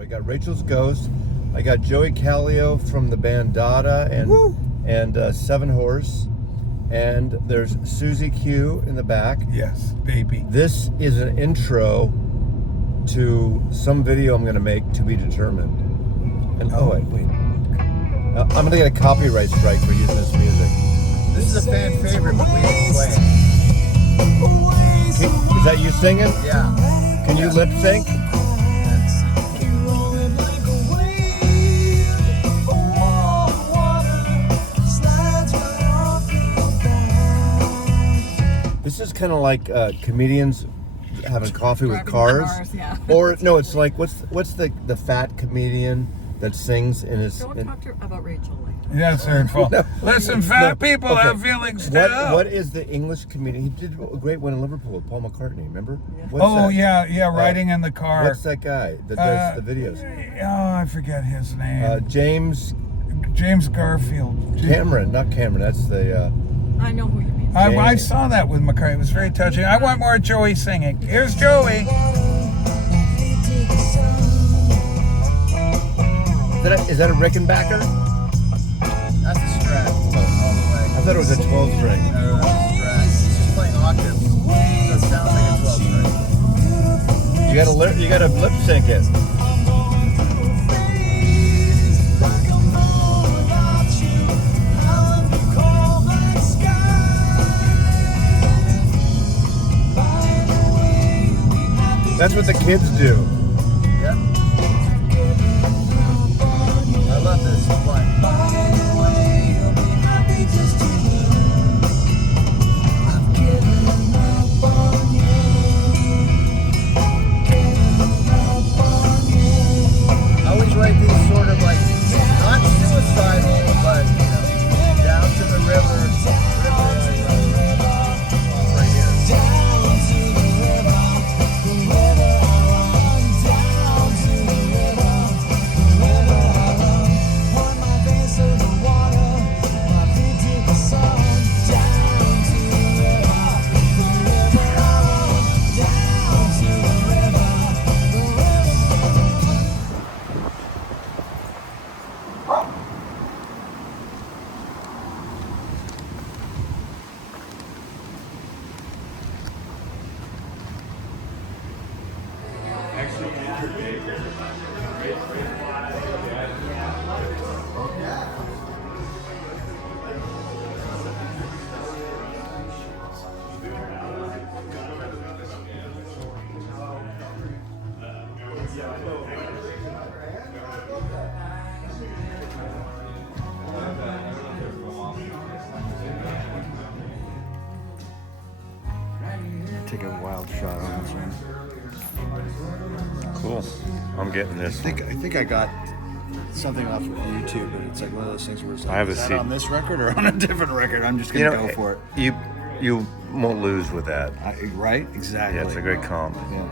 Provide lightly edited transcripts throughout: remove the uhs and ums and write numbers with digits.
I got Rachel's Ghost. I got Joey Callio from the band Dada and Seven Horse. And there's Susie Q in the back. Yes, baby. This is an intro to some video I'm going to make to be determined. And wait. I'm going to get a copyright strike for using this music. This is a fan favorite, but we didn't play it. Is that you singing? Yeah. Can you lip sync? This is kind of like comedians having coffee with cars. Yeah. Or no, it's like what's the fat comedian that sings in his? Don't talk about Rachel like that. Yes, hurtful. No. Listen, fat No, people okay. have feelings too. What is the English comedian? He did a great one in Liverpool with Paul McCartney. Remember? Yeah. What's that? yeah, riding in the car. What's that guy that does the videos? Oh, I forget his name. James Garfield. Cameron, not Cameron. That's the. I know who you mean. I saw that with McCartney. It was very touching. I want more Joey singing. Here's Joey. Is that a Rickenbacker? That's a Strat all the way. I thought it was a 12 string. No, that's a Strat. He's just playing octaves, so it sounds like a 12 string. You gotta lip sync it. That's what the kids do. Yep. I love this one. I always write these sort of like, not suicidal, but down to the river right here. Take a wild shot on this one. Cool. I'm getting this. I think I got something off of YouTube, but it's like one of those things where it's like, I have a is that seat. on this record or on a different record? I'm just gonna go for it. You won't lose with that. Right? Exactly. Yeah, it's a great comp. Yeah.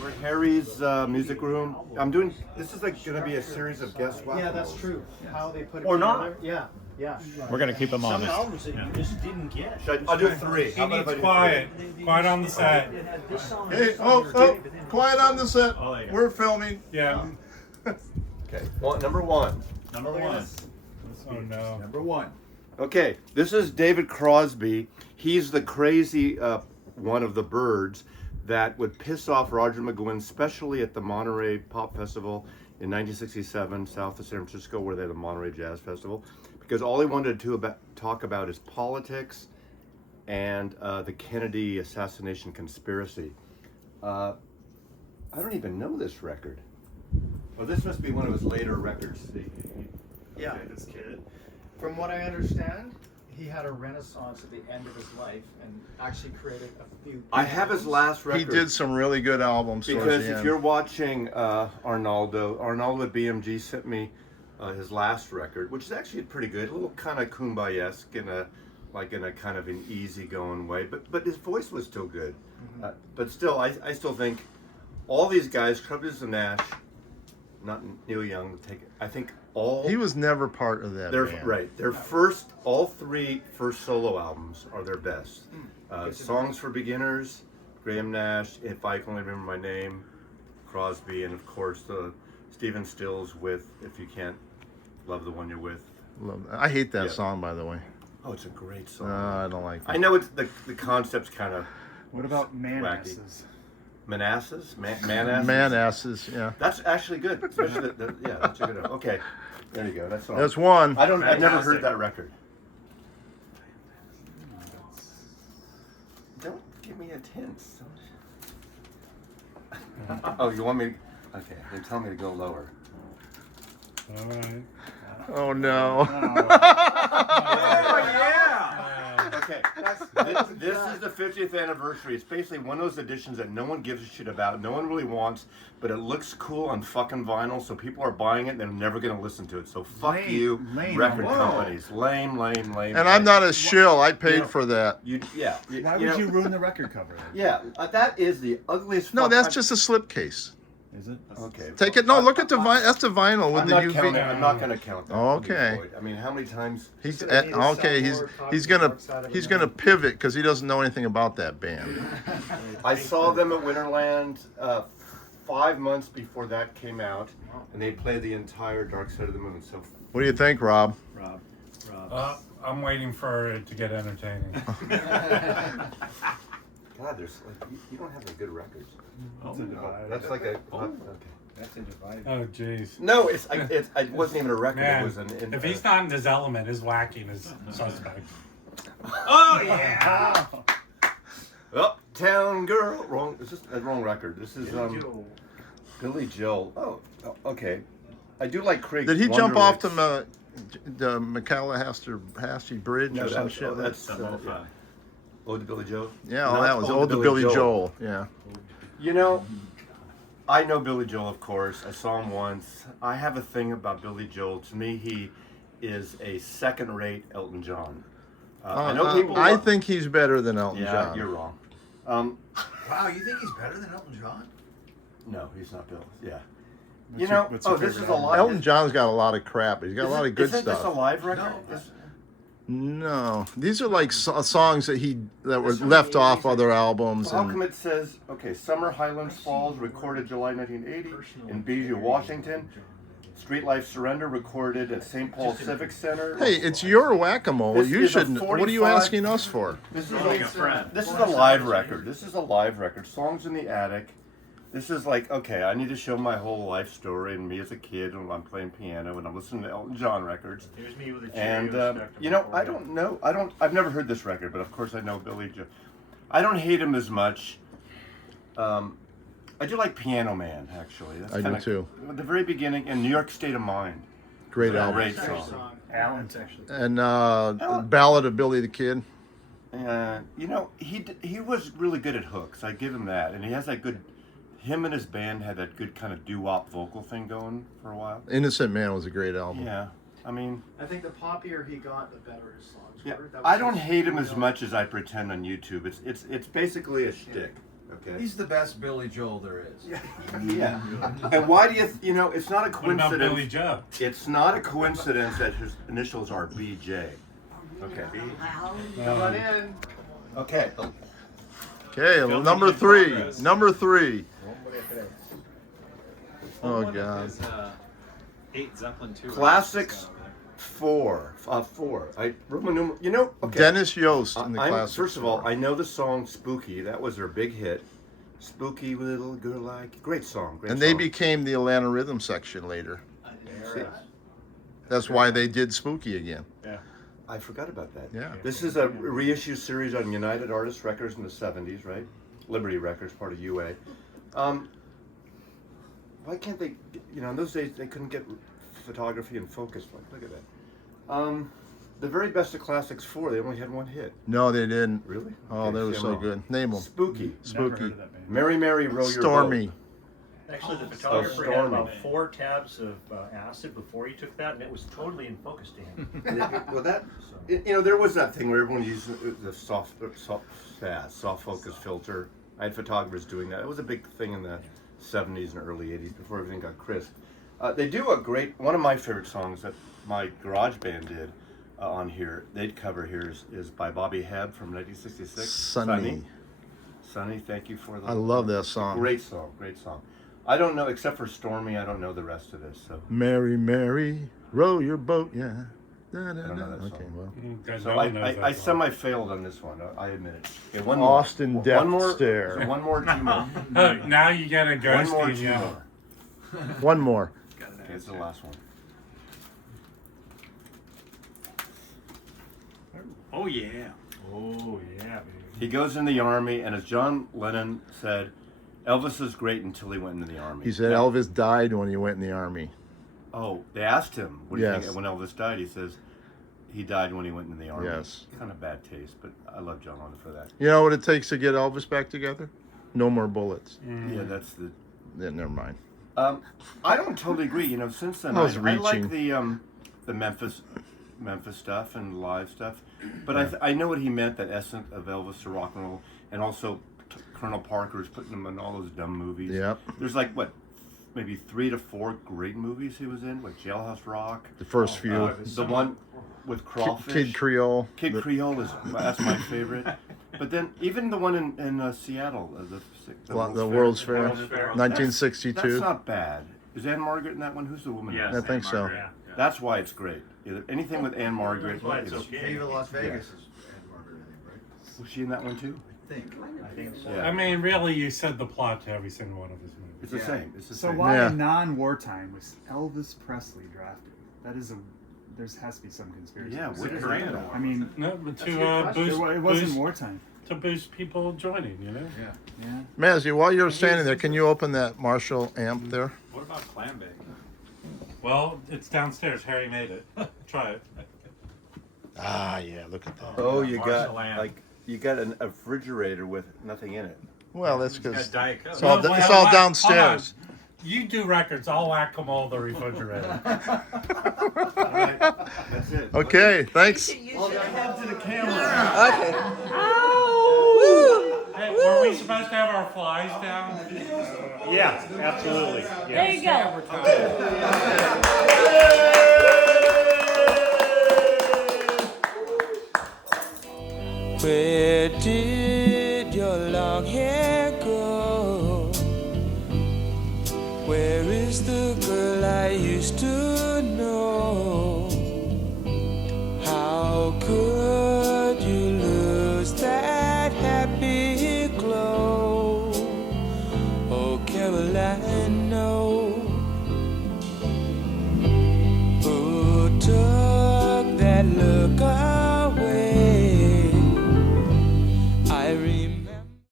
We're at Harry's music room. This is like going to be a series of guest Yeah, that's true. How they put it Or together. not. Yeah, yeah. We're gonna keep them Some honest. albums that you just didn't get. I'll do 3. He needs quiet. Quiet on the set. This song Hey, is on your tape, but then- quiet on the set. Oh, later. We're filming. Yeah. Okay, number 1. Number one. Oh no. Number 1. Okay, this is David Crosby. He's the crazy one of the Byrds that would piss off Roger McGuinn, especially at the Monterey Pop Festival in 1967, south of San Francisco, where they had the Monterey Jazz Festival, because all he wanted to talk about is politics and the Kennedy assassination conspiracy. I don't even know this record. Well, this must be one of his later records. Yeah. This kid. From what I understand, he had a renaissance at the end of his life and actually created a few. I have his last record. He did some really good albums. towards Because the if end. you're watching Arnaldo at BMG sent me his last record, which is actually pretty good, a little kind of kumbaya-esque in a kind of an easygoing way, but his voice was still good. But still, I still think all these guys, Crosby and Nash, not Neil Young, I think all He was never part of that band. right. Their all 3 first solo albums are their best. Songs for Beginners, Graham Nash, If I Can Only Remember My Name, Crosby, and of course the Stephen Stills with If You Can't Love the One You're With. Love that. I hate that Yeah. song, by the way. Oh, it's a great song. I don't like I it. know it's the concept's kind of What about Manasses? Manassas. Man asses, yeah. That's actually good. Especially yeah, that's a good one. Okay, there you go. That's all. That's one. I've never Fantastic. heard that record. Don't give me a hint. Oh, you want me? Okay, they tell me to go lower. All right. Oh no. Okay, this is the 50th anniversary. It's basically one of those editions that no one gives a shit about, no one really wants, but it looks cool on fucking vinyl, so people are buying it and they're never going to listen to it. So fuck you, record companies. Lame. And I'm not a shill. I paid for that. Why would you ruin the record cover? Yeah, that is the ugliest. No, that's just a slipcase. Is it? Okay. Take it. No, look at the vinyl. That's the vinyl with I'm the not UV. counting. I'm not going to count that. Okay. I mean, how many times? He's okay. He's gonna pivot because he doesn't know anything about that band. I saw them at Winterland 5 months before that came out, and they played the entire Dark Side of the Moon. So What do you think, Rob? Rob. I'm waiting for it to get entertaining. God, there's like you don't have any good records. Oh, That's like a. Okay. That's a divide. Oh jeez. No, it wasn't even a record. Man, It was an. if he's not in his element, his whacking is suspect. Oh yeah. Uptown Girl. Wrong. This is a wrong record. This is Billy Joel. Oh, okay. I do like Craig. Did he jump off the Wonderwitz. the McAllister Bridge No, or some shit? that's Ode to Billy Joel. Yeah, Not that was Ode to Billy Joel. Yeah. You know, I know Billy Joel, of course. I saw him once. I have a thing about Billy Joel. To me, he is a second-rate Elton John. I know people. I think he's better than Elton Yeah, John. you're wrong. Wow, you think he's better than Elton John? No, he's not Bill. Yeah. What's your This favorite is a album? live. Elton John's got a lot of crap. He's got a lot of good Isn't this a stuff. live record? No. No, these are like songs that were left off other albums. How come And it says, Summer Highlands Falls, recorded July 1980 in Bijou, Washington. Street Life Surrender, recorded at St. Paul Civic Center. hey, it's your whack-a-mole. This You is a shouldn't. What are you 45 asking us for? This is Like a friend. This is a live record. This is a live record. Songs in the Attic. This is like, okay, I need to show my whole life story and me as a kid when I'm playing piano and I'm listening to Elton John records. Here's me with a And Cheerio you know, I don't know. I've never heard this record, but of course I know Billy Joe. I don't hate him as much. I do like Piano Man, actually. That's I do kinda, too. At the very beginning, and New York State of Mind. Great album. Great song. Alan's actually. And Ballad of Billy the Kid. You know, he was really good at hooks. I give him that, and he has that good. Him and his band had that good kind of doo-wop vocal thing going for a while. Innocent Man was a great album. Yeah, I mean, I think the poppier he got, the better his songs yeah, were. That was I don't his hate him as real- much as I pretend on YouTube. It's basically a shtick. Okay. He's the best Billy Joel there is. Yeah. And why do you know? It's not a What about Billy coincidence. Joe? It's not a coincidence that his initials are BJ. Okay. Come on in. Okay. Okay, number three. Number three. Oh God. Is, 8 Zeppelin 2. Classics 4. 4. Roman numeral. You know. Okay. Dennis Yost in the classics. First of all, I know the song "Spooky." That was their big hit. Spooky little girl like. Great song. Great And song. they became the Atlanta Rhythm section later. That's why they did Spooky again. Yeah. I forgot about that. Yeah. This is a reissue series on United Artists Records in the 70s, right? Liberty Records, part of UA. Why can't they, you know, in those days they couldn't get photography and focus. Like, look at that. The very best of Classics 4, they only had one hit. No, they didn't. Really? Oh, Okay, they were see, I'm so wrong. good. Name them. Spooky. Never Spooky. heard of that band. Mary Mary Row Your Stormy. Boat. Actually, the photographer had Stormy. about 4 tabs of acid before he took that, and it was totally in focus to him. Well, that, you know, there was that thing where everyone used the soft focus filter. I had photographers doing that. It was a big thing in the 70s and early 80s before everything got crisp. They do a great, one of my favorite songs that my garage band did on here, they'd cover here is by Bobby Hebb from 1966. Sunny. Sunny, thank you for the. I love that song. Great song, great song. I don't know, except for Stormy, I don't know the rest of this. So, Mary, Mary, row your boat, yeah. Da, da, I don't know da. that Okay, song. well. God, so no one knows I that song. semi-failed on this one. I admit it. Okay, one more. Austin One Death more. Stare. So one more, 2 more. Oh, now you got a One ghost more, in 2 you. more. One more. Okay, it's the last one. Oh, yeah. Oh yeah, baby. He goes in the army, and as John Lennon said, Elvis is great until he went into the army. He said Elvis died when he went in the army. Oh, they asked him, what do you Yes. think when Elvis died? He says, he died when he went into the army. Yes. Kind of bad taste, but I love John Lennon for that. You know what it takes to get Elvis back together? No more bullets. Yeah, that's the... Yeah, never mind. I don't totally agree. You know, since then, I was I like reaching. the Memphis stuff and live stuff, but I know what he meant, that essence of Elvis to rock and roll, and also Colonel Parker's putting him in all those dumb movies. Yep. There's like what, maybe 3 to 4 great movies he was in, like Jailhouse Rock. The first few. The one with Crawfish. Kid Creole. Kid The- Creole that's my favorite. But then even the one in Seattle, The World's Fair. World's Fair. 1962. That's not bad. Is Anne Margaret in that one? Who's the woman? in Yes, that? I think so. Yeah. That's why it's great. Anything with Anne Margaret. That's why it's you know. okay. Viva Las Vegas is Anne Margaret, I think, right? Was she in that one too? I think. I think so. Yeah. I mean, really, you said the plot to every single one of his movies. It's the same. It's the So same. why Yeah. in non-wartime was Elvis Presley drafted? That is there has to be some conspiracy. Yeah, what is Korean that? War. I mean, No, but That's a to good question. boost, it wasn't boost wartime. to boost people joining, you know. Yeah. Mazzy, while you're standing there, can you open that Marshall amp there? What about clam bake? Well, it's downstairs. Harry made it. Try it. Ah, yeah, look at that. Oh, you got Marshall Amp. like you got a refrigerator with nothing in it. Well, that's Got because Diet Coke. it's all, Well, it's well, all hold downstairs. on. You do records. I'll whack-a-mole the refrigerator. All right, that's it. Okay, thanks. Hey, were we supposed to have our flies down? Yeah, absolutely. Yeah. There you go. Where did your long hair go? Where is the girl I used to know? How could you lose that happy glow? Oh, can that look